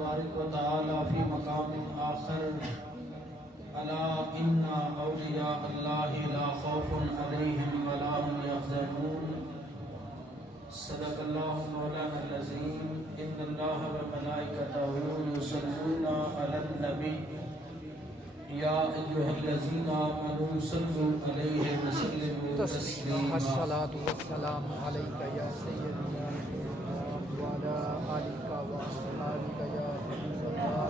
تبارک و تعالی فی مقام آخر الا ان اولیاء اللہ لا خوف علیہم ولا هم یحزنون صدق اللہ مولانا العظیم ان اللہ وملائکتہ یصلون علی النبی یا ایھا الذین آمنوا صلوا علیہ وسلموا تسلیما الصلاۃ والسلام علیک یا سیدی یا رسول اللہ وعلی آلک و اصحابک یا حبیب اللہ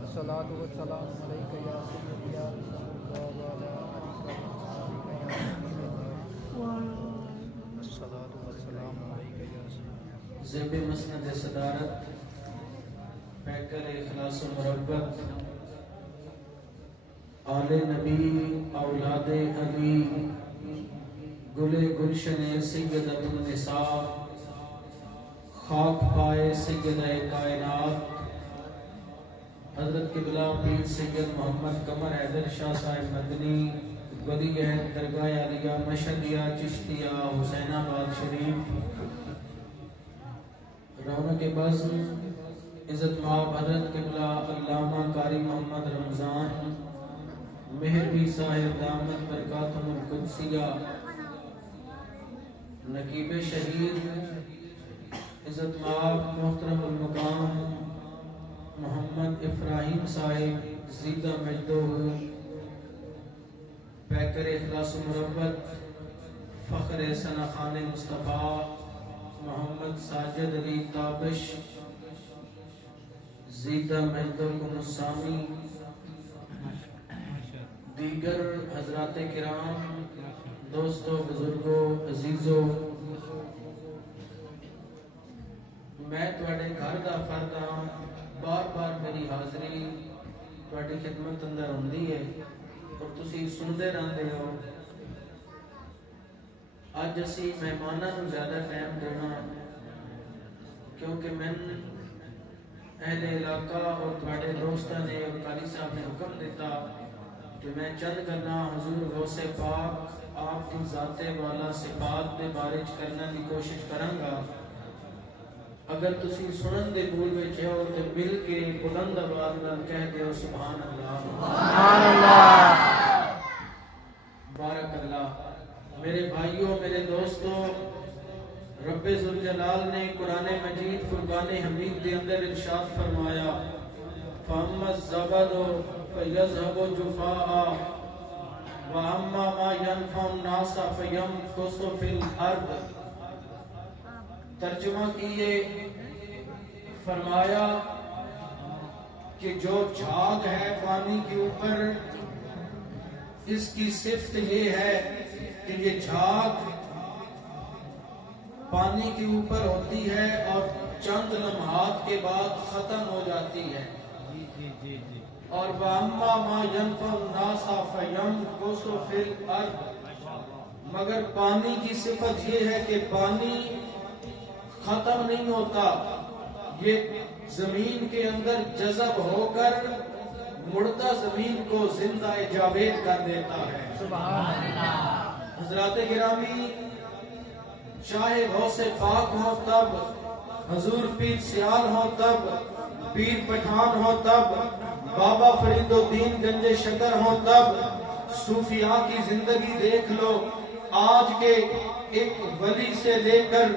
الصلاۃ والسلام علیک یا سیدی یا رسول اللہ وعلی آلک و اصحابک یا حبیب اللہ الصلاۃ والسلام علیک یا سیدی زیب مسند صدارت پیکر اخلاص و مربت آل نبی اولاد علی گل گلشن سیدۃ النساء خاک پائے سیدہ کائنات حضرت قبلہ پیر سید محمد قمر حیدر شاہ صاحب مدنی ولی عہد درگاہ عالیہ مشہدیہ چشتیہ حسین آباد شریف رونق بزم عزت مآب حضرت قبلہ علامہ قاری محمد رمضان مہروی صاحب دامت برکاتہم القدسیہ نقیب شہید عزت مآب محترم المقام محمد ابراہیم صاحب زیدہ مجدہ پیکر اخلاص و مربت فخر ثنا خان مصطفیٰ محمد ساجد علی تابش زیدہ مجدہ السامی دیگر حضرات کرام دوستو بزرگو عزیزو میں تواڈے گھر دا فرد ہاں بار بار میری حاضری تواڈی خدمت اندر ہوندی ہے اور تسی سنتے رہندے ہو اج اسی مہماناں نوں زیادہ ٹائم دینا کیونکہ میں اہل علاقہ اور تواڈے دوستاں نے اور قاری صاحب نے حکم دیتا کہ میں چند کرنا حضور غوث پاک آپ کی ذات والا صفات دے بارے کرنا کی کوشش کراں گا اگر تسی سنن دے بول وچ ہو تے مل کے بلند آواز نال کہہ دیو سبحان اللہ سبحان اللہ بارک اللہ میرے بھائیوں میرے دوستوں رب ذوالجلال نے قرآن مجید فرقان حمید دے اندر ارشاد فرمایا فَأَمَّا الزَّبَدُ فَيَذْهَبُ جُفَاءً وَأَمَّا مَا يَنْفَعُ النَّاسَ فَيَمْكُثُ فِي الْأَرْضِ ترجمہ کیے فرمایا کہ جو جھاگ ہے پانی کے اوپر اس کی صفت یہ ہے کہ یہ جھاگ پانی کے اوپر ہوتی ہے اور چند لمحات کے بعد ختم ہو جاتی ہے اور وَأَمَّا مَا يَنْفَعُ النَّاسَ فَيَمْكُثُ فِي الْأَرْضِ مگر پانی کی صفت یہ ہے کہ پانی ختم نہیں ہوتا یہ زمین کے اندر جذب ہو کر مردہ زمین کو زندہ جاوید کر دیتا ہے سبحان اللہ حضرات گرامی چاہے غوث پاک ہو تب حضور پیر سیال ہو تب پیر پٹھان ہو تب بابا فرید الدین گنج شکر ہو تب صوفیاء کی زندگی دیکھ لو آج کے ایک ولی سے لے کر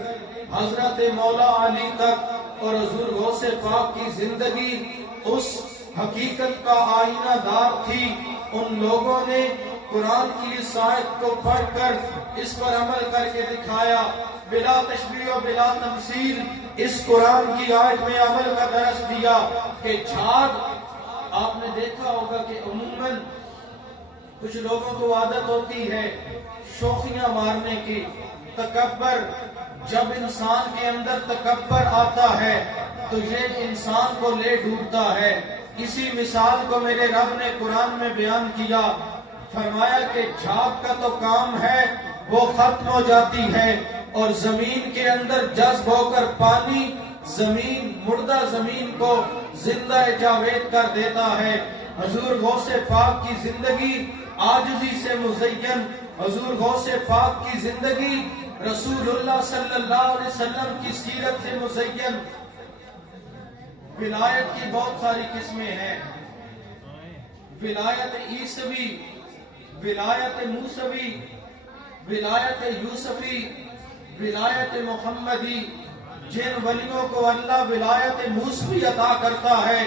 حضرت مولا علی تک اور حضور غوث پاک کی زندگی اس حقیقت کا آئینہ دار تھی ان لوگوں نے قرآن کی اس آیت کو پڑھ کر اس پر عمل کر کے دکھایا بلا تشبیہ و بلا تمثیل اس قرآن کی آیت میں عمل کا درس دیا کہ جھاگ آپ نے دیکھا ہوگا کہ عموماً کچھ لوگوں کو عادت ہوتی ہے شوخیاں مارنے کی تکبر جب انسان کے اندر تکبر آتا ہے تو یہ انسان کو لے ڈوبتا ہے اسی مثال کو میرے رب نے قرآن میں بیان کیا فرمایا کہ جھاگ کا تو کام ہے وہ ختم ہو جاتی ہے اور زمین کے اندر جذب ہو کر پانی زمین مردہ زمین کو زندہ جاوید کر دیتا ہے حضور غوث پاک کی زندگی عاجزی سے مزین حضور غوث پاک کی زندگی رسول اللہ صلی اللہ علیہ وسلم کی سیرت سے مزین ولایت کی بہت ساری قسمیں ہیں، ولایت عیسوی، ولایت موسوی، ولایت یوسفی، ولایت محمدی۔ جن ولیوں کو اللہ ولایت موسوی عطا کرتا ہے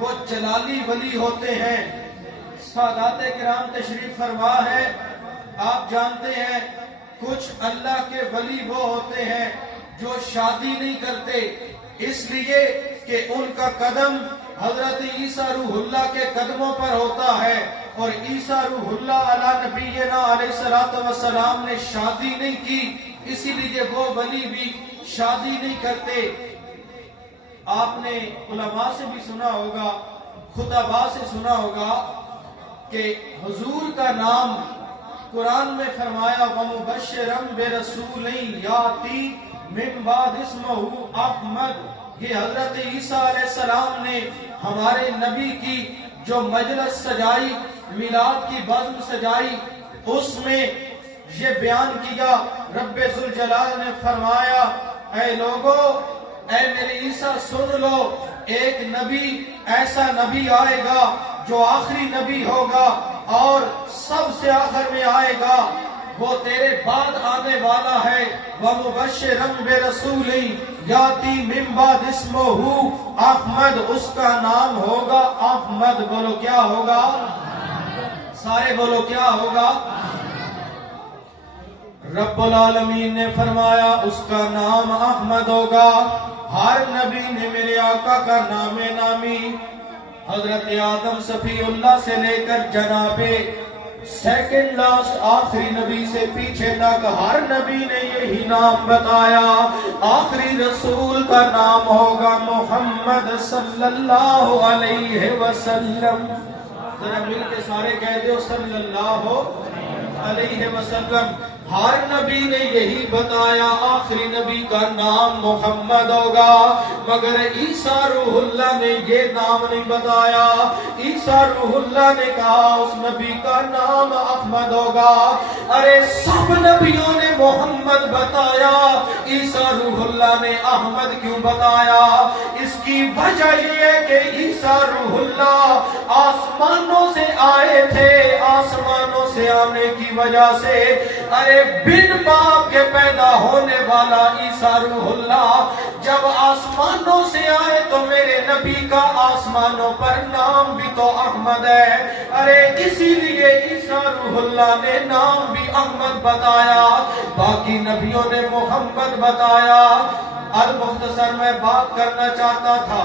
وہ جلالی ولی ہوتے ہیں۔ سادات کرام تشریف فرما ہے، آپ جانتے ہیں کچھ اللہ کے ولی وہ ہوتے ہیں جو شادی نہیں کرتے، اس لیے کہ ان کا قدم حضرت عیسیٰ روح اللہ کے قدموں پر ہوتا ہے، اور عیسیٰ روح اللہ علی نبینا علیہ الصلوۃ والسلام نے شادی نہیں کی، اسی لیے وہ ولی بھی شادی نہیں کرتے۔ آپ نے علماء سے بھی سنا ہوگا، خطباء سے سنا ہوگا کہ حضور کا نام قرآن میں فرمایا وَمُبَشِّرًا بِرَسُولٍ یَأْتِی مِن بَعْدِہ اسْمُہُ احمد۔ یہ حضرت عیسیٰ علیہ السلام نے ہمارے نبی کی جو مجلس سجائی، میلاد کی بزم سجائی، اس میں یہ بیان کیا، رب ذوالجلال نے فرمایا اے لوگو، اے میرے عیسیٰ سن لو، ایک نبی، ایسا نبی آئے گا جو آخری نبی ہوگا اور سب سے آخر میں آئے گا، وہ تیرے بعد آنے والا ہے۔ وَمُبَشِّرًا بِرَسُولٍ یَأْتِی مِن بَعْدِہ اسْمُہُ احمد، اس کا نام ہوگا احمد۔ بولو کیا ہوگا؟ سارے بولو کیا ہوگا؟ رب العالمین نے فرمایا اس کا نام احمد ہوگا۔ ہر نبی نے میرے آقا کا نام نامی حضرت آدم صفی اللہ سے لے کر جناب سیکنڈ لاسٹ آخری نبی سے پیچھے تک ہر نبی نے یہی نام بتایا۔ آخری رسول کا نام ہوگا محمد صلی اللہ علیہ وسلم۔ ذرا مل کے سارے کہہ دو صلی اللہ علیہ وسلم۔ ہر نبی نے یہی بتایا آخری نبی کا نام محمد ہوگا، مگر عیسیٰ روح اللہ نے یہ نام نہیں بتایا۔ عیسیٰ روح اللہ نے کہا اس نبی کا نام احمد ہوگا۔ ارے سب نبیوں نے محمد بتایا، عیسیٰ روح اللہ نے احمد کیوں بتایا؟ اس کی وجہ یہ ہے کہ عیسیٰ روح اللہ آسمانوں سے آئے تھے، آسمانوں سے آنے کی وجہ سے ارے بن باپ کے پیدا ہونے والا عیسیٰ روح اللہ جب آسمانوں سے آئے تو میرے نبی کا آسمانوں پر نام بھی تو احمد ہے۔ ارے اسی لیے عیسیٰ روح اللہ نے نام بھی احمد بتایا، باقی نبیوں نے محمد بتایا۔ المختصر میں بات کرنا چاہتا تھا،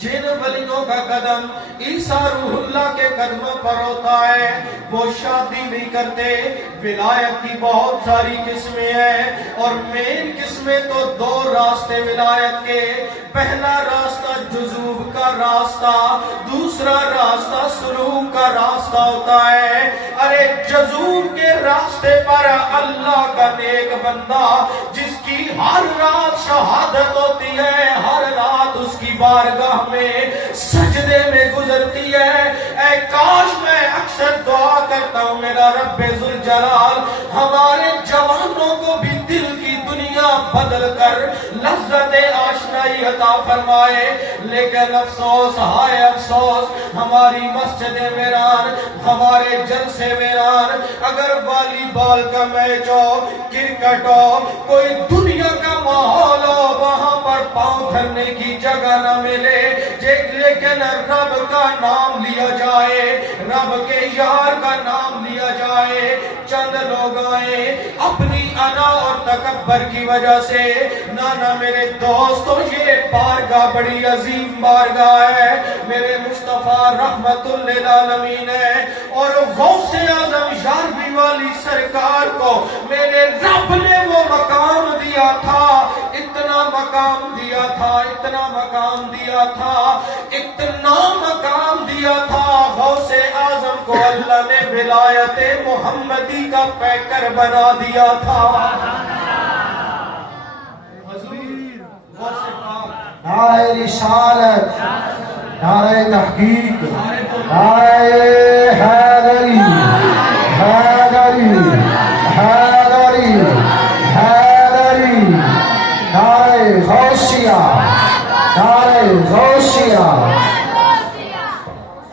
جن ولیوں کا قدم عیسیٰ روح اللہ کے قدموں پر ہوتا ہے وہ شادی نہیں کرتے۔ ولایت کی بہت ساری قسمیں ہیں اور مین قسمیں تو دو راستے ولایت کے، پہلا راستہ جذوب کا راستہ، دوسرا راستہ سلوک کا راستہ ہوتا ہے۔ ارے جذوب کے راستے پر اللہ کا نیک بندہ جس کی ہر رات شہادت ہوتی ہے، ہر رات اس کی بارگاہ میں سجدے میں گزرتی ہے، اے کاش میں اکثر دعا کرتا ہوں میرا رب ذوالجلال ہمارے جوانوں کو بھی دل کی دنیا بدل کر لذت آشنائی عطا فرمائے، لیکن افسوس ہائے افسوس ہماری مسجدیں ویران، ہمارے جلسے ویران۔ اگر والی بال کا میچ ہو، کرکٹ ہو، کوئی دنیا کا ماحول ہو، وہاں پر پاؤں دھرنے کی جگہ نہ ملے، لیکن رب کا نام لیا جائے، رب کے یار کا نام لیا جائے، چند لوگ آئے اپنی انا اور تکبر کی وجہ سے۔ نانا میرے دوستو یہ بارگاہ بڑی عظیم بارگاہ ہے، میرے مصطفیٰ رحمت للعالمین ہے، اور غوث اعظم یارویں والی سرکار کو میرے رب نے وہ مقام دیا تھا، اتنا مقام دیا تھا، اتنا مقام دیا تھا، اتنا مقام دیا تھا، غوث اعظم کو اللہ نے ولایت محمدی کا پیکر بنا دیا تھا۔ نعرہ رسالت، نعرہ تحقیق، نعرہ حیدری، حیدری، حیدری، حیدری، نعرہ غوثیہ، نعرہ غوثیہ.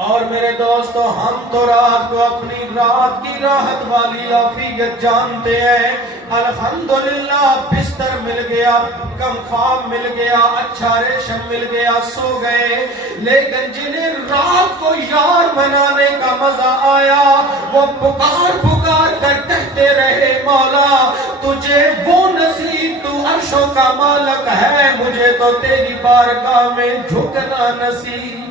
اور میرے دوستو ہم تو رات کو اپنی رات کی راحت والی عافیت جانتے ہیں. الحمدللہ بستر مل گیا, کم خواب مل گیا, اچھا ریشم مل گیا, سو گئے. لیکن جنہیں رات کو یار بنانے کا مزہ آیا وہ پکار پکار کر کہتے رہے مولا تجھے وہ نصیب, تو عرشوں کا مالک ہے, مجھے تو تیری بارگاہ میں جھکنا نصیب.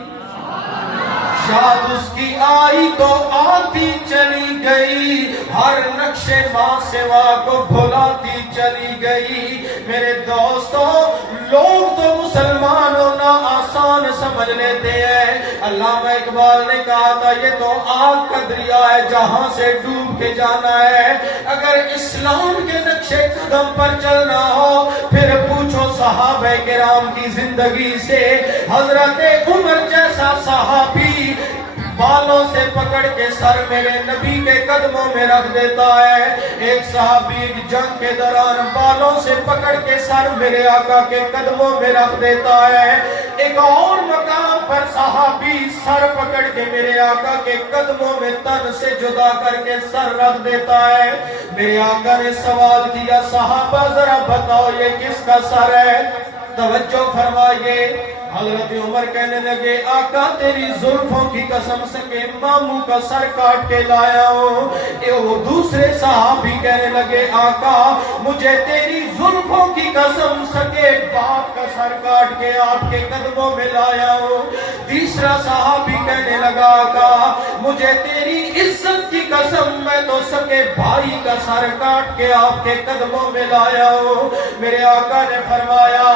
شاد اس کی آئی تو آتی چلی گئی, ہر نقش ماں سوا کو بھلاتی چلی گئی. میرے دوستو لوگ تو مسلمان ہونا آسان سمجھ لیتے ہیں. علامہ اقبال نے کہا تھا یہ تو آگ کا دریا ہے جہاں سے ڈوب کے جانا ہے. اگر اسلام کے نقش قدم پر چلنا ہو پھر پوچھو صحابہ کرام کی زندگی سے. حضرت عمر جیسا صحابی بالوں سے پکڑ کے سر میرے نبی کے قدموں میں رکھ دیتا ہے. ایک صحابی جنگ کے دوران بالوں سے پکڑ کے سر میرے آقا کے قدموں میں رکھ دیتا ہے. ایک اور مقام پر صحابی سر پکڑ کے میرے آقا کے قدموں میں تن سے جدا کر کے سر رکھ دیتا ہے. میرے آقا نے سوال کیا صحابہ ذرا بتاؤ یہ کس کا سر ہے؟ توجہ فرمائیے. حضرت عمر کہنے لگے آقا تیری زلفوں کی قسم سے کہ ماموں کا سر کاٹ کے لایا ہوں. وہ دوسرے صحابی کہنے لگے آقا مجھے تیری زلفوں کی قسم سے کہ باپ کا سر کاٹ کے آپ کے قدموں میں لایا ہوں. تیسرا صحابی کہنے لگا آقا مجھے تیری عزت کی قسم میں تو سکے بھائی کا سر کاٹ کے آپ کے قدموں میں لایا ہوں. میرے آقا نے فرمایا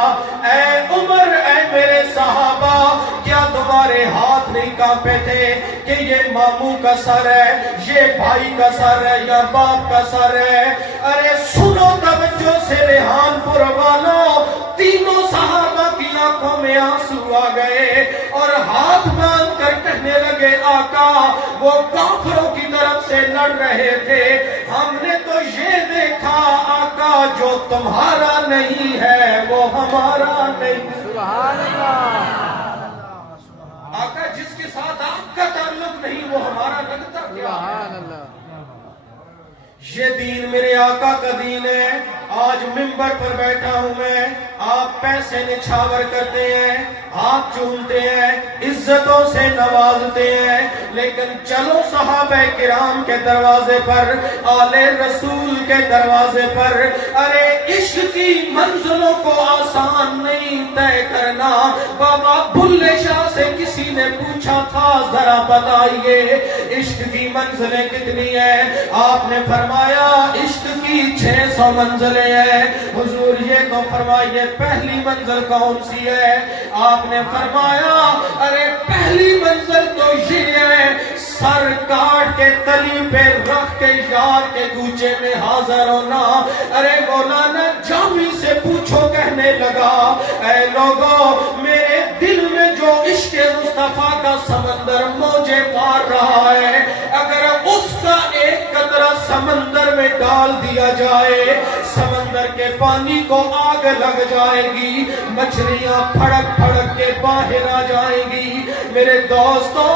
اے عمر اے میرے صحابہ کیا تمہارے ہاتھ نہیں کانپے تھے کہ یہ ماموں کا سر ہے, یہ بھائی کا سر ہے یا باپ کا سر ہے؟ ارے سنو توجہ سے ریحان پور والوں, تینوں صحابہ کی آنکھوں میں آنسو آ گئے اور ہاتھ باندھ کر کہنے لگے آقا وہ کافروں کی طرف سے لڑ رہے تھے, ہم نے تو یہ دیکھا آقا جو تمہارا نہیں ہے وہ ہمارا نہیں. سبحان اللہ. آقا جس کے ساتھ آپ کا تعلق نہیں وہ ہمارا لگتا کیا ہے؟ سبحان اللہ. یہ دین میرے آقا کا دین ہے. آج منبر پر بیٹھا ہوں میں, آپ پیسے نچھاور کرتے ہیں, ہاتھ چومتے ہیں, عزتوں سے نوازتے ہیں, لیکن چلو صحابہ کرام کے دروازے پر, آل رسول کے دروازے پر. ارے عشق کی منزلوں کو آسان نہیں طے کرنا. بابا بلے شاہ سے کسی نے پوچھا تھا ذرا بتائیے عشق کی منزلیں کتنی ہیں؟ آپ نے فرمایا عشق کی 600 منزلیں ہیں. حضور یہ تو فرمائیے پہلی منزل کون سی ہے؟ آپ نے فرمایا ارے پہلی منزل تو یہ ہے سر کاٹ کے تلی پہ رکھ کے یار کے کوچے میں حاضر ہونا. ارے مولانا جامی سے پوچھو کہنے لگا اے لوگوں میرے دل میں جو عشق مصطفیٰ کا سمندر موجے مار رہا ہے اگر اس کا ایک قطرہ سمندر میں ڈال دیا جائے سمندر کے پانی کو آگ لگ جائے گی, مچھلیاں پھڑک پھڑک کے باہر آ جائیں گی. میرے دوستو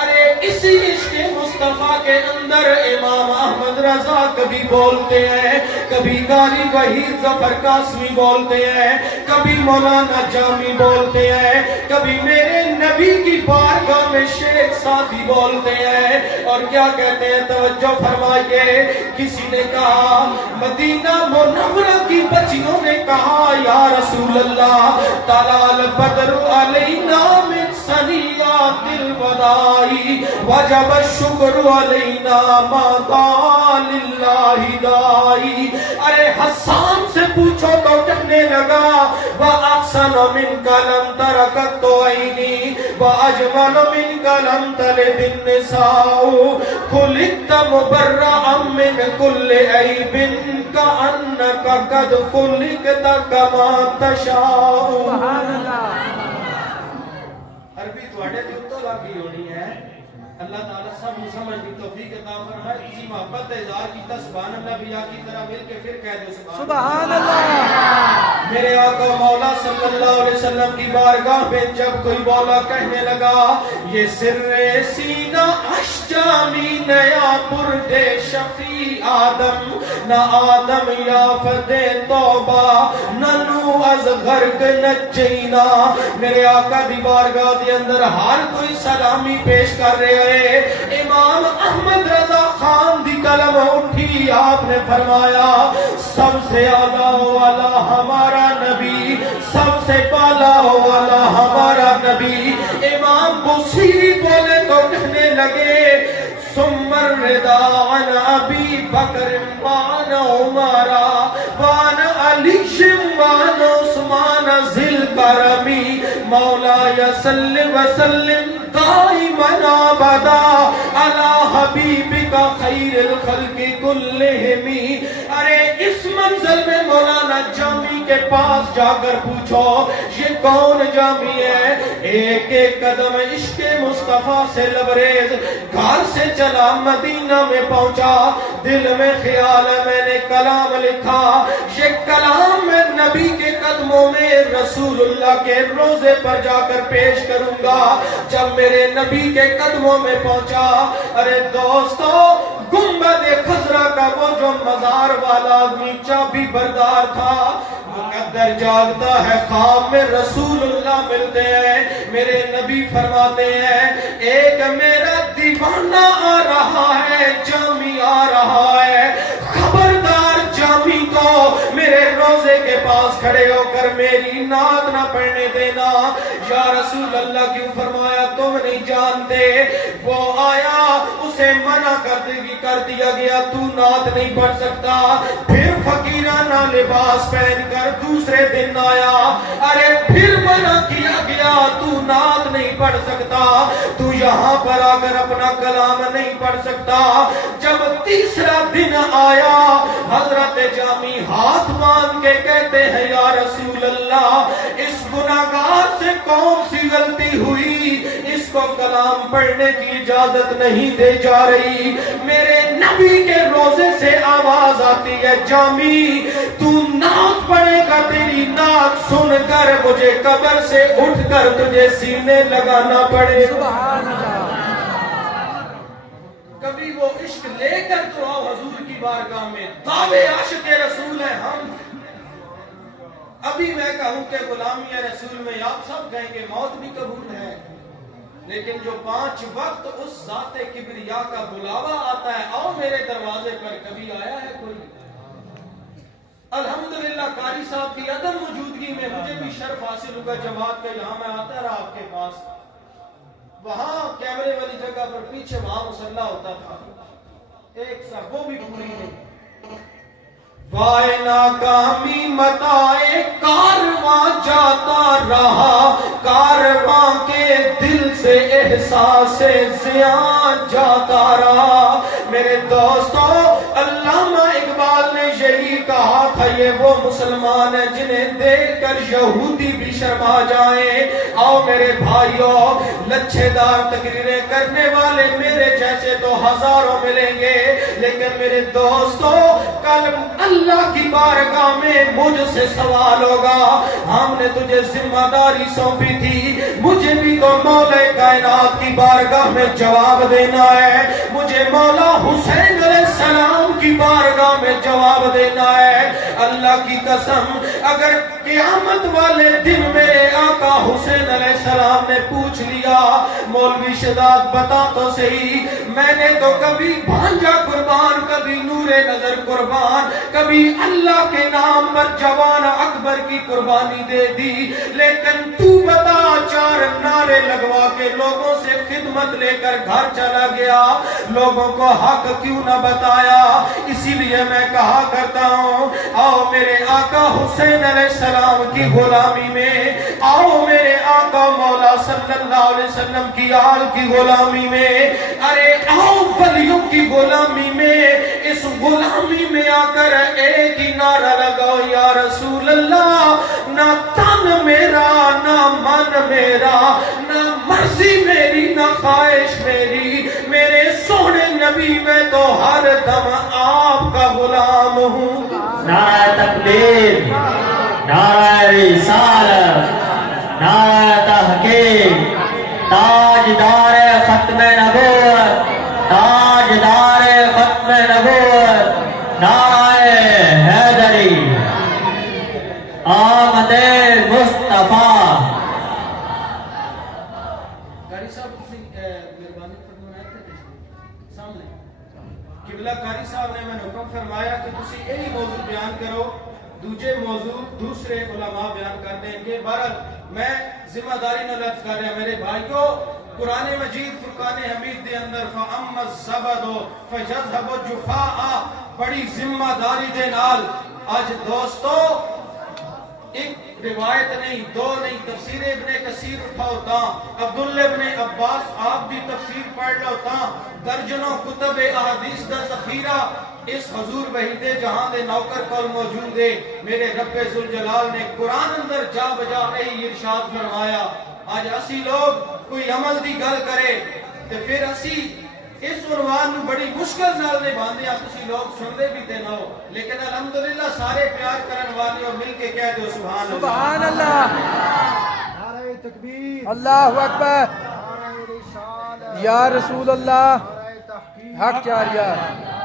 ارے اسی عشق مصطفیٰ کے اندر امام احمد رضا کبھی بولتے ہیں, کبھی قاری وحید ظفر قاسمی بولتے ہیں, کبھی مولانا جامی بولتے ہیں, کبھی میرے نبی کی بارگاہ میں شیخ ساتھی بولتے ہیں. اور کیا کہتے ہیں توجہ فرمائیے. کسی نے کہا مدینہ منورہ کی بچیوں نے کہا یا رسول اللہ طلال بدر علینا من ثنیات الوداع وجب الشکر علینا ما قال اللہ دائی. ارے حسان سے پوچھو تو کہنے لگا وَأَحْسَنُ مِنْكَ لَمْ تَرَكَتْ عَيْنِي وَأَجْمَلُ مِنْكَ لَمْ تَلِدِ النِّسَاءُ خُلِقْتَ مُبَرَّأً مِنْ كُلِّ عَيْبٍ كَأَنَّكَ قَدْ خُلِقْتَ كَمَا تَشَاءُ. عربی تواڈے تے تو لگی ہونی ہے. اللہ تعالیٰ سب کو سمجھ کی توفیق عطا فرمائے. کسی محبت اظہار کی سبحان اللہ بھی کی طرح مل کے پھر کہہ دو سبحان اللہ. میرے آقا مولا صلی اللہ علیہ وسلم کی بارگاہ میں جب کوئی مولا کہنے لگا یہ سر سینہ اشجامی نیا برد شفیع آدم نہ آدم یافت توبہ نہ نو از غرق نجینا. میرے آقا دی بارگاہ دی اندر ہر کوئی سلامی پیش کر رہے ہیں. امام احمد رضا خان دی قلم اٹھی, آپ نے فرمایا سب سے اعلیٰ والا ہمارا نبی, سب سے بالا والا ہمارا نبی. امام بصیری بولے تو کہنے لگے ثم الرضا عن ابی بکر وعن عمر وعن علی وعن عثمان ذی الکرم مولاي صل وسلم دائما ابدا علی حبیبک خیر الخلق کلہم. ارے اس منزل میں مولانا جامی کے پاس جا کر پوچھو یہ کون جامی ہے؟ ایک ایک قدم عشق مصطفیٰ سے لبریز گھر سے چلا مدینہ میں پہنچا. دل میں خیال ہے میں نے کلام لکھا, یہ کلام میں نبی کے قدموں میں رسول اللہ کے روزے پر جا کر پیش کروں گا. جب میرے نبی کے قدموں میں پہنچا, ارے دوستو گنبد خضرا کا وہ جو مزار والا آدمی چابی بردار تھا, مقدر جاگتا ہے خواب میں رسول اللہ ملتے ہیں. میرے نبی فرماتے ہیں ایک میرا دیوانہ آ رہا ہے, جامی آ رہا ہے, خبردار جامی کو میرے روزے کے پاس کھڑے ہو کر میری نعت نہ پڑھنے دینا. یا رسول اللہ کیوں؟ فرمایا تم نہیں جانتے, وہ آیا اسے منع کر دیا گیا تو نعت نہیں پڑھ سکتا. پھر فقیرانہ لباس پہن کر دوسرے دن آیا, ارے پھر منع کیا گیا تو نعت نہیں پڑھ سکتا, تو یہاں پر آ کر اپنا کلام نہیں پڑھ سکتا. جب تیسرا دن آیا حضرت جامی ہاتھ باندھ کے کہتے ہیں یا رسول اللہ اس گناہگار سے کون سی غلطی ہوئی, اس کو کلام پڑھنے کی اجازت نہیں دے جا رہی. میرے نبی کے روزے سے آواز آتی ہے جامی تو نعت پڑھے گا, تیری نعت سن کر مجھے قبر سے اٹھ کر تجھے سینے لگانا پڑے. سبحان اللہ. کبھی وہ عشق لے کر تو آؤ حضور کی بارگاہ میں, دعوے عاشق رسول ہیں ہم. ابھی میں کہوں کہ غلامی رسول میں آپ سب کہیں کہ موت بھی قبول ہے, لیکن جو 5 وقت اس ذات کبریا کا بلاوا آتا ہے آؤ میرے دروازے پر, کبھی آیا ہے کوئی؟ الحمدللہ قاری صاحب کی عدم موجودگی میں مجھے بھی شرف حاصل ہوگا جماعت کا, یہاں میں آتا رہا آپ کے پاس, وہاں کیمرے والی جگہ پر پیچھے وہاں مصلی ہوتا تھا, ایک سا وہ بھی پوری نہیں. وائے ناکامی متائے کارواں جاتا رہا, کارواں کے دل سے احساس زیاں جاتا رہا. میرے دوستو علامہ اقبال نے یہی کہا تھا یہ وہ مسلمان ہیں جنہیں دیکھ کر یہودی بھی شرما جائیں. آؤ میرے بھائیو, لچھے دار تقریریں کرنے والے میرے جیسے تو ہزاروں ملیں گے, لیکن میرے دوستو کل اللہ کی بارگاہ میں مجھ سے سوال ہوگا, ہم نے تجھے ذمہ داری سونپی تھی, مجھے بھی تو مولا کائنات کی بارگاہ میں جواب دینا ہے, مجھے مولا حسین علیہ السلام کی بارگاہ میں جواب دینا ہے. اللہ کی قسم اگر قیامت والے دن میرے آقا حسین علیہ السلام نے پوچھ لیا مولوی شداد بتا تو صحیح, میں نے تو کبھی بھانجا قربان, کبھی نور نظر قربان, کبھی اللہ کے نام پر جوان اکبر کی قربانی دے دی, لیکن تو بتا 4 نعرے لگوا کے لوگوں سے خدمت لے کر گھر چلا گیا, لوگوں کو حق کیوں نہ بتایا؟ اسی لیے میں کہا کرتا ہوں آؤ میرے آقا حسین علیہ السلام کی غلامی میں, آؤ میرے آقا مولا صلی اللہ علیہ وسلم کی آل کی غلامی میں, ارے آؤ ولیوں کی غلامی میں. اس غلامی میں آ کر ایک ہی نعرہ لگاؤ یا رسول اللہ, نہ تن میرا نہ من میرا, نہ مرضی میری نہ خواہش میری, میرے سونے نبی میں تو ہر دم آپ کا غلام ہوں. نعرہ تکبیر, نعرہ رسالت، نعرہ تحقیق، تاجدار ختم نبوت، تاجدار ختم نبوت، نعرہ حیدری، آمد مصطفیٰ۔ قاری صاحب مہربانی فرمایا تھے سامنے قبلہ قاری صاحب نے میں حکم فرمایا کہ تسی یہی موضوع بیان کرو، دوجے موضوع دوسرے علماء بیان کر دیں گے۔ بہرحال میں ذمہ داری نہ لفظ کر رہا میرے بھائی کو، قرآن مجید فرقان حمید دے اندر فَأَمَّا الزَّبَدُ فَيَذْهَبُ جُفَاءً بڑی ذمہ داری دے نال آج دوستو ایک روایت نہیں، دو نہیں، تفسیر ابن کثیر اٹھاؤ تا، عبداللہ ابن عباس آپ دی تفسیر پڑھ لو تا، درجنوں کتب احادیث دا ذخیرہ اس حضور وحید جہاں دے نوکر کول موجود ہے۔ میرے رب ذوالجلال نے قرآن اندر جا بجا یہی ارشاد فرمایا۔ آج اسی لوگ کوئی عمل دی گل کرے تے پھر اسی اس عنوان نو بڑی مشکل نال نبھاندے ہیں، تسی لوگ سندے بھی تے نہ ہو، لیکن الحمدللہ سارے پیار کرن والے اور مل کے کہہ دو سبحان اللہ۔ سبحان اللہ، نعرہ تکبیر، اللہ اکبر، نعرہ رسالت، یا رسول اللہ، نعرہ تحقیق، حق چاریا، نعرہ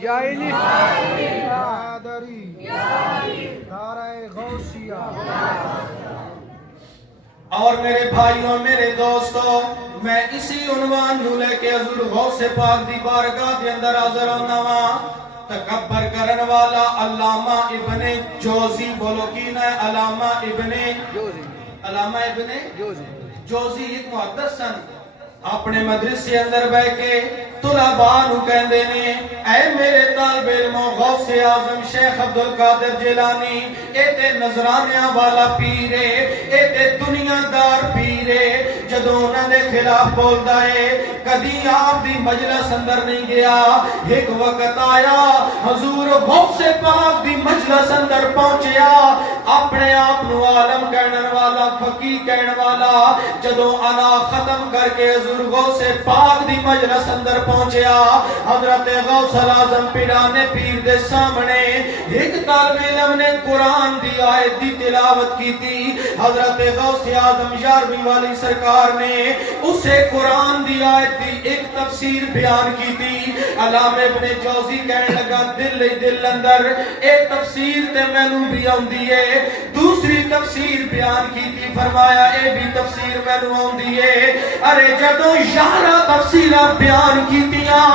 یا علی، حیدری، نعرہ غوثیہ۔ اور میرے بھائیوں میرے دوستوں، میں اسی عنوان نو لے کے حضور غوث پاک دی بارگاہ دے اندر حاضر ہونا وا۔ تکبر کرن والا علامہ ابن جوزی، بولو کی نا علامہ ابن جوزی ایک محدث سن، اپنے مدرسے اندر بہ کے طلباء نو کہندے نے اے میرے طالب علموں، غوث اعظم شیخ عبدالقادر جیلانی اے تے نظرانیاں والا پیر ہے، اے تے دنیا دار پیر ہے۔ جدوں انہاں دے خلاف بولدا ہے، کدی آپ دی مجلس اندر نہیں گیا۔ ایک وقت آیا حضور غوث پاک دی مجلس اندر پہنچیا، اپنے آپ نو عالم کہنے والا، فقیہ کہنے والا، جدوں انا ختم کر کے حضور غوث پاک دی مجلس اندر پہنچیا، حضرت غوث اعظم پیرانے پیر دے سامنے ایک طالب علم نے قرآن دی آیت دی تلاوت کی تھی۔ حضرت غوث اعظم یارویں والی سرکار نے اسے قرآن دی آیت دی ایک تفسیر بیان کی تھی۔ علامہ ابن جوزی کہنے لگا دل اندر ایک تفسیر تے مینوں بھی آندی ہے، دوسری تفسیر بیان کی تھی، فرمایا اے بھی تفسیر مینوں آندی ہے۔ ارے جدوں 11 تفسیراں بیان کیتیاں،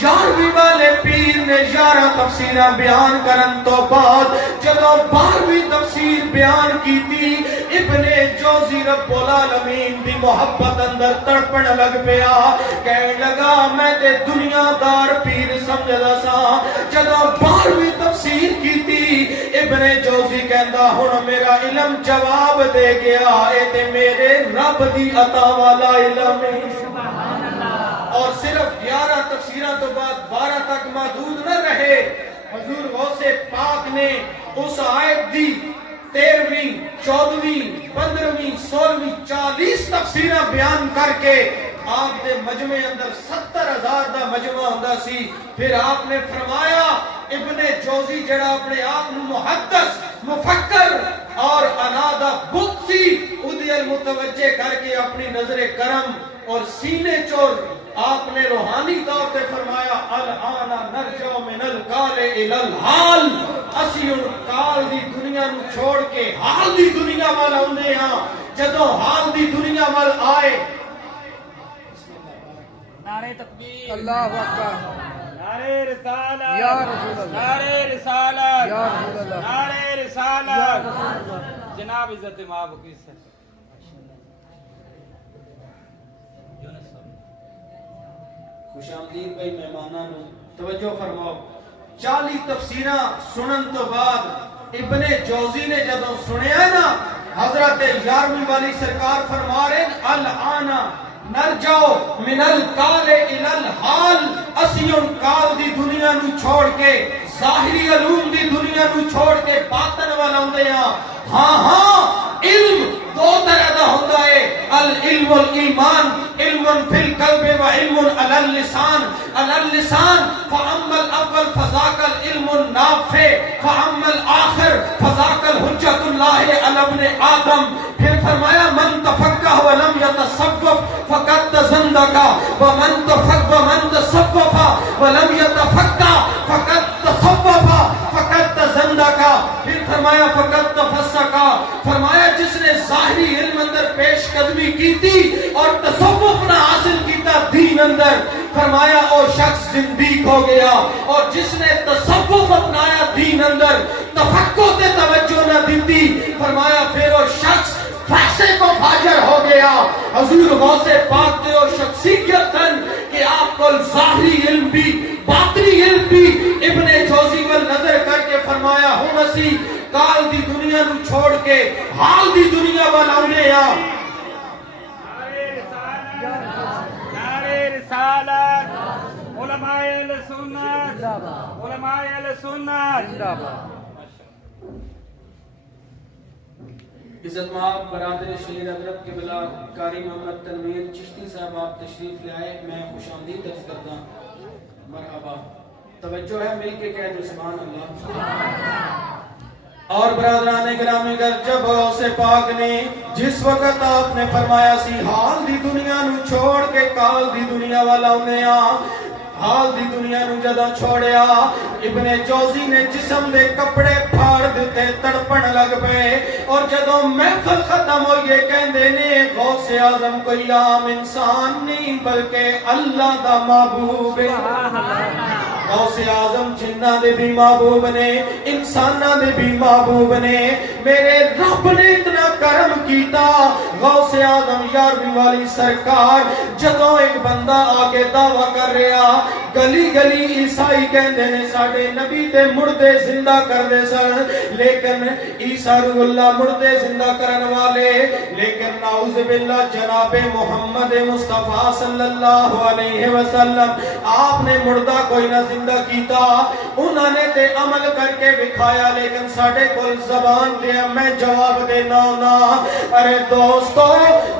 11ویں والے پیر نے 11 تفسیراں بیان کرن تو بعد جدوں 12ویں تفسیر بیان کیتی، ابن جوزی رب العالمین دی محبت اندر تڑپن لگ پیا، کہنے لگا میں تے دنیا دار پیر سمجھدا سا، جدوں 12ویں تفسیر کیتی ابن جوزی کہندا ہن میرا علم جواب دے گیا، اے تے میرے رب دی عطا والا علم ہے۔ اور صرف 11 تفسیروں تو بعد 12 تک محدود نہ رہے، حضور غوث پاک نے اس آیت دی 13ویں، 14ویں، 15ویں، 16ویں 40 تفسیریں بیان کر کے آپ دے مجمع اندر 70,000 دا مجمع ہوندا سی۔ پھر آپ نے فرمایا ابن جوزی جڑا اپنے آپ نو محدث، مفکر اور انادہ بت سی، ادی المتوجہ کر کے اپنی نظر کرم اور سینے چور آپ نے روحانی طور پہ فرمایا الان نرجو من القال الى الحال، اسی ان کال دی دنیا نو چھوڑ کے حال دی دنیا وال آندے ہاں۔ جدوں حال دی دنیا وال آئے، نعرہ تکبیر، اللہ اکبر، نعرہ رسالت، یا رسول اللہ، نعرہ رسالت، یا رسول اللہ، نعرہ رسالت۔ جناب عزت مآب کی سے خوش آمدید بھائی مہماناں نو توجہ فرماؤ۔ 40 تفسیراں سنن تو بعد ابن جوزی نے جدوں سنیا نا، حضرت 11ویں والی سرکار فرما رہے الان نرجو من القال الى الحال، اسی ان کال دی دنیا نو چھوڑ کے، ظاہری علوم دی دنیا نو چھوڑ کے باطن والا ہوندے ہاں۔ ہاں علم دو طرح دا ہوندا ہے، العلم الایمان، علم فی القلب و علم علی اللسان، علی اللسان فاما الاول فذاک العلم کافے فَأَمَّا الْآخِرُ فَذَاكَ الْحُجَّةُ اللَّهِ عَلَى ابْنِ آدَمَ. پھر فرمایا من تفقہ ولم یتصوف فقد تزندق ومن تصوف ولم یتفقہ فقد تصوف فقد تزندق. پھر فرمایا فقد تفسق. فرمایا جس نے ظاہری علم اندر پیش قدمی کی تھی اور تصوف نہ حاصل کیتا دین اندر، فرمایا او شخص زندیق ہو گیا. اور جس نے تصوف اپنایا دین اندر، تفقہ تے توجہ نہ دیتی، فرمایا پھر وہ شخص فاسق و فاجر ہو گیا. حضور غوث پاک تے او شخصیت کہ آپ کو ظاہری علم بھی باطنی علم بھی ابن جوزی ول نظر کر کے فرمایا ہوں اسی کال دی دنیا نو چھوڑ کے حال دی دنیا ول آنے آ. نعرے رسالت، علماء اہل سنت، علماء اہل سنت. عزت مآب برادر شیر حضرت قبلہ قاری محمد تنویر چشتی صاحب آپ تشریف لے آئے. میں خوش آمدید عرض کرتا ہوں. مرحبا. توجہ ہے، مل کے کہہ دو سبحان اللہ. اور برادران گرامی گر جب غوث پاک نے جس وقت آپ نے فرمایا سی حال دی دنیا نو چھوڑ کے کال دی دنیا والا انہیں حال دی دنیا نو جدوں چھوڑیا، ابن جوزی نے جسم دے کپڑے پھاڑ دیتے، تڑپن لگ پے. اور جدوں محفل ختم ہوئی یہ کہندے نے غوث اعظم کوئی عام انسان نہیں بلکہ اللہ دا محبوب ہے. غوث اعظم جنہ دے بھی محبوب نے، انسانہ دے بھی محبوب نے. میرے رب نے اتنا کرم کیتا. غوث اعظم یارویں والی سرکار جدوں ایک بندہ آگے دعویٰ کر رہا، گلی گلی عیسائی کہندے نے ساڈے نبی تے مردے زندہ کر دے سن، لیکن عیسیٰ روح اللہ مردے زندہ کرن والے، لیکن نعوذ باللہ جناب محمد مصطفیٰ صلی اللہ علیہ وسلم آپ نے مردہ کوئی نہ زندہ کیتا. انہوں نے تے عمل کر کے بکھایا، لیکن ساڈے کول زبان دے میں جواب دینا نا. ارے دوستو،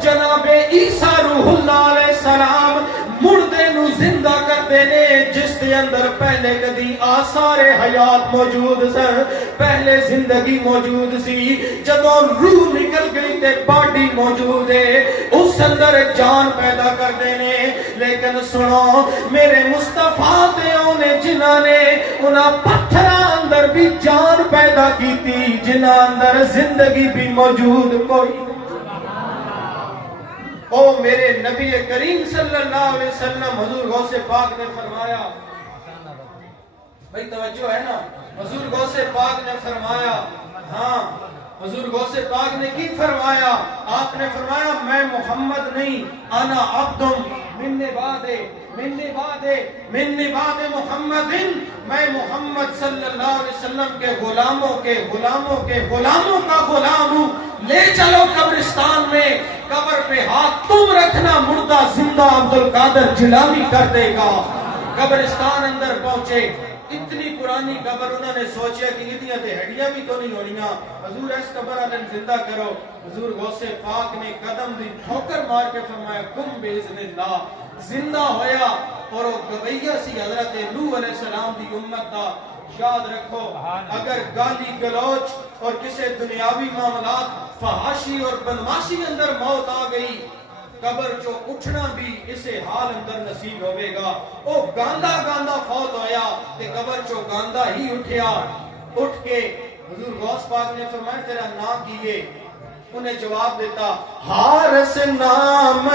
جناب عیسیٰ روح اللہ علیہ السلام مردے نو زندہ کرتے نے جس دے اندر پہلے کدی آثار حیات موجود سن، پہلے زندگی موجود سی. جدوں روح نکل گئی تے باڈی موجود ہے، اس اندر جان پیدا کرتے نے. لیکن سنو میرے مصطفیٰ تے اونے جنہاں نے انہاں پتھراں اندر بھی جان پیدا کیتی جنہاں اندر زندگی بھی موجود کوئی. او میرے نبی کریم صلی اللہ علیہ وسلم حضور غوث پاک نے فرمایا، بھائی توجہ ہے نا، حضور غوث پاک نے فرمایا، ہاں حضور غوث پاک نے کی فرمایا؟ آپ نے فرمایا میں محمد نہیں، انا عبد من بعد محمد، میں محمد صلی اللہ علیہ وسلم کے غلاموں کا غلام ہوں. لے چلو قبرستان میں، قبر پہ ہاتھ تم رکھنا، مردہ زندہ عبد القادر جیلانی کر دے گا. قبرستان اندر پہنچے، اتنی پرانی قبر، انہوں نے سوچا کہ اتنی تے ہڈیاں بھی تو نہیں ہونیاں، حضور اس قبر والے زندہ کرو. حضور غوث پاک نے قدم دی ٹھوکر مار کے فرمایا کم باذن اللہ، زندہ ہویا. اور وہ گویہ سی حضرت نوح علیہ السلام دی امت دا. یاد رکھو اگر گالی گلوچ اور کسی دنیاوی معاملات فحاشی اور بدماشی اندر موت آ گئی، قبر جو اٹھنا بھی اسے حال اندر نصیب ہوئے گا. او گاندہ گاندہ فوت ہویا تے قبر جو گاندہ ہی اٹھیا. اٹھ کے حضور غوث پاک نے فرمایا تیرا نام کیے؟ انہیں جواب دیتا حارس نام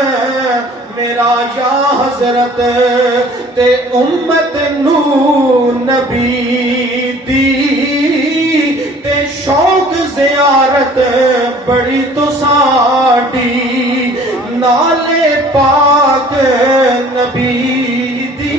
میرا یا حضرت تے امت نو نبی دی تے شوق زیارت بڑی تو ساڈی نالے پاک نبی دی.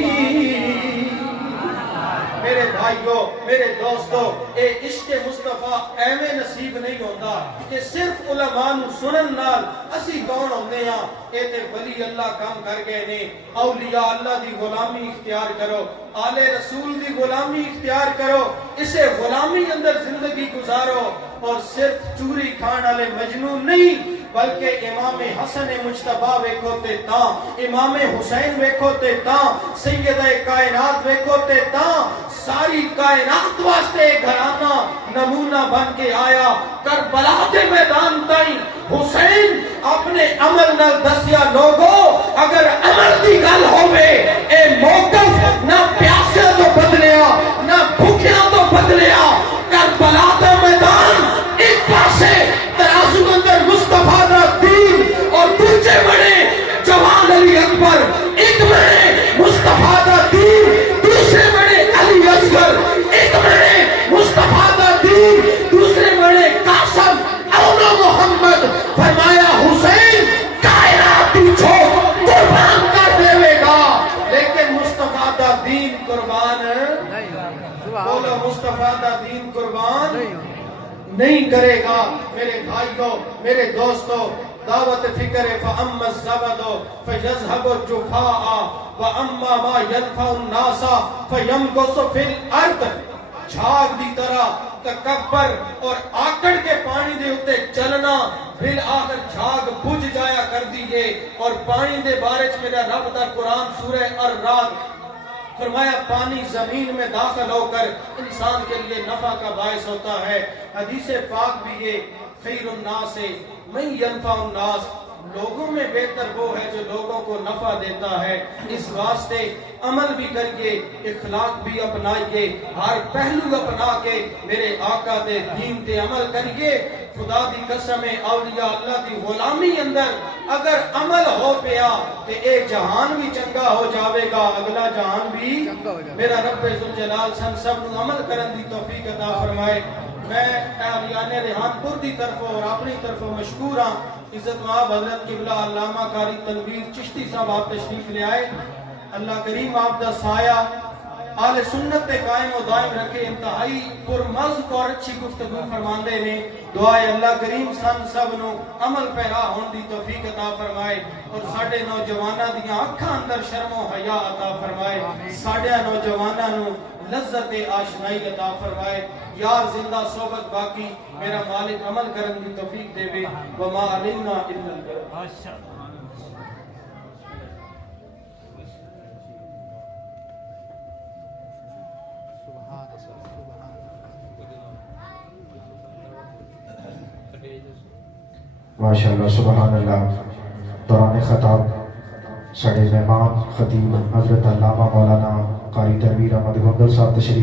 میرے بھائیو، میرے دوستو، اے عشق مصطفیٰ ایویں نصیب نہیں ہوتا کہ صرف علماء نو سنن نال اسی کون ہوندے ہاں. اے تے ولی اللہ کام کر گئے نے. اولیاء اللہ دی غلامی اختیار کرو، آل رسول دی غلامی اختیار کرو، اسے غلامی اندر زندگی گزارو. اور صرف چوری کھان والے مجنون نہیں، بلکہ امام حسن مجتبہ ویکھو تے تاں، امام حسین ویکھو تے تاں، سیدہ کائنات ویکھو تے تاں، ساری کائنات واسطے گھرانہ نمونہ بن کے آیا۔ کربلا دے میدان تائیں حسین اپنے عمل نال دسیا لوگو اگر عمل دی گل ہووے اے موقف نہ پیاسے تو بدلیا نہ بھوکیاں تو بدلیا۔ کربلا دا میدان ایک پاسے ترازو اندر مصطفیٰ دا دین اور دوسرے بڑے جوان علی اکبر، ایک بڑے مصطفیٰ دا دین دوسرے بڑے علی اصغر، ایک بڑے مصطفیٰ دا دین دوسرے بڑے قاسم اولا محمد۔ فرمایا حسین کائنات پیچھو قربان کر دے گا لیکن مصطفیٰ دا دین قربان بولو، مصطفیٰ دا دین قربان نہیں کرے گا۔ میرے بھائیوں، میرے دوستوں، دعوت فکر فَأَمَّا الزَّبَدُ فَيَذْهَبُ جُفَاءً وَأَمَّا مَا يَنفَعُ النَّاسَ فَيَمْكُثُ فِي الْأَرْضِ۔ جھاگ دی طرح تکبر اور آکڑ کے پانی دے اتے چلنا، بالآخر جھاگ بجھ جایا کر دیئے۔ اور پانی دے بارے میرا رب دا قرآن سورہ الرعد فرمایا پانی زمین میں داخل ہو کر انسان کے لیے نفع کا باعث ہوتا ہے۔ حدیث پاک بھی یہ خیر الناس من ینفع الناس، لوگوں میں بہتر وہ ہے جو لوگوں کو نفع دیتا ہے۔ اس واسطے عمل بھی کریے، اخلاق بھی اپنائیے، ہر پہلو اپنا کے میرے آقا دے دین تے عمل کریے۔ خدا دی قسم اولیاء اللہ دی غلامی اندر اگر عمل ہو پیا تے ایک جہان بھی چنگا ہو جاوے گا، اگلا جہان بھی۔ میرا رب ذوالجلال سب نو عمل کرن دی توفیق عطا فرمائے۔ میں اہلیان ریحان پور دی طرف اور اپنی طرف مشکور ہاں۔ عزت مآب حضرت قبلہ علامہ قاری تنویر چشتی صاحب آپ تشریف لے آئے۔ اللہ کریم آپ دا سایہ آل سنت تے قائم و دائم رکھے۔ انتہائی پرمزق اور اچھی گفتگو فرماندے نے، دعائے اللہ کریم سن سب نو عمل پیرا ہون دی توفیق عطا فرمائے اور ساڑھے نوجوانہ دیاں اکھاں اندر شرم و حیا عطا فرمائے، ساڑھے نوجوانہ نو لذت آشنائی عطا فرمائے۔ یار زندہ صحبت باقی میرا مالک عمل کرن دی توفیق دے وے۔ وما علینا الا البلاغ۔ ماشاءاللہ سبحان اللہ۔ دوران خطاب ساڑھے مہمان خطیب حضرت علامہ مولانا قاری تنویر احمد گوندل صاحب تشریف